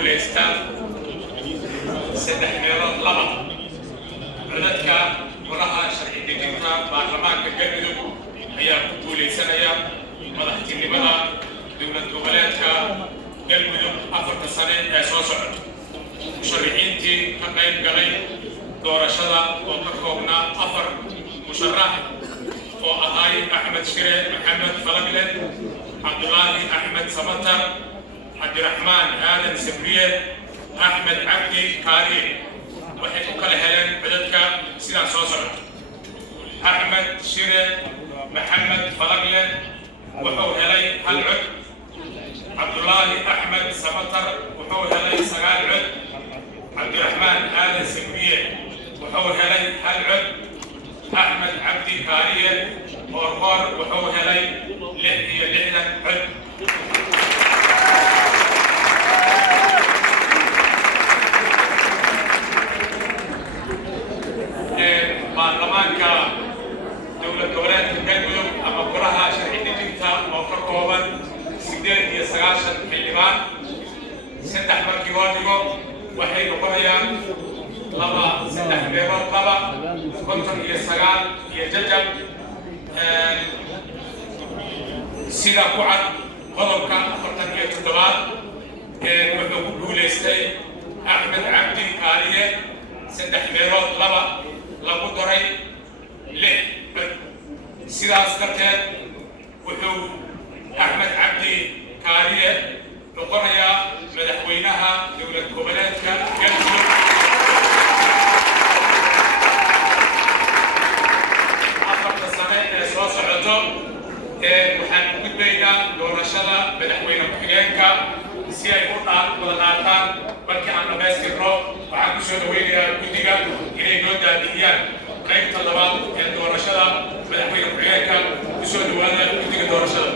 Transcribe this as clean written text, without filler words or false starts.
guulaystaan saddex meelood laba codadka golaha sharci dejinta baarlamaanka galmudug ayaa ku guulaysanaya madaxtinimada dowlad goboleedka galmudug afarta sane ee soo socota musharaxiintii ka qayb galay doorashada oo ka koobnaa afar musharax oo ahay axmed shire maxamed falagle cabdulaahi axmed samatar cabdiraxmaan aadan sabriye axmed cabdi kaariye waxay ku kala heleen codadka sidaan soo socda axmed shire maxamed falagle wuxuu helay hal cod cabdulaahi axmed samatar wuxuu helay 9 cod cabdiraxmaan aadan sabriye wuxuu helay hal cod axmed cabdi kaariye qoorqoor wuxuu helay 66 cod baarlamaanka dowlad goboleedka galmudug ama golaha sharci dejinta oo ka kooban 98 xildhibaan saddex markii loo dhigo waxay noqonayaan saddex meelood laba 59 iyo jajab sida ku cad qodobka 47 wuxuu ku guulaystay axmed cabdi kaariye saddex meelood laba lagu daray 6 cod sidaas darteed wuxuu axmed cabdi kaariye noqonayaa madaxweynaha dowlad goboleedka galmudug afarta sane ee soo socoto waxaan u gudbaynaa doorashada madaxweyne ku-xigeenka si ay u wada qaataan markii aan dhamaystirno waxaan ku soo dhaweynayaa guddiga inay noo daadiyaan qaybta labaad ee doorashada madaxweyne ku-xigeenka ku soo dhawaada guddiga doorashada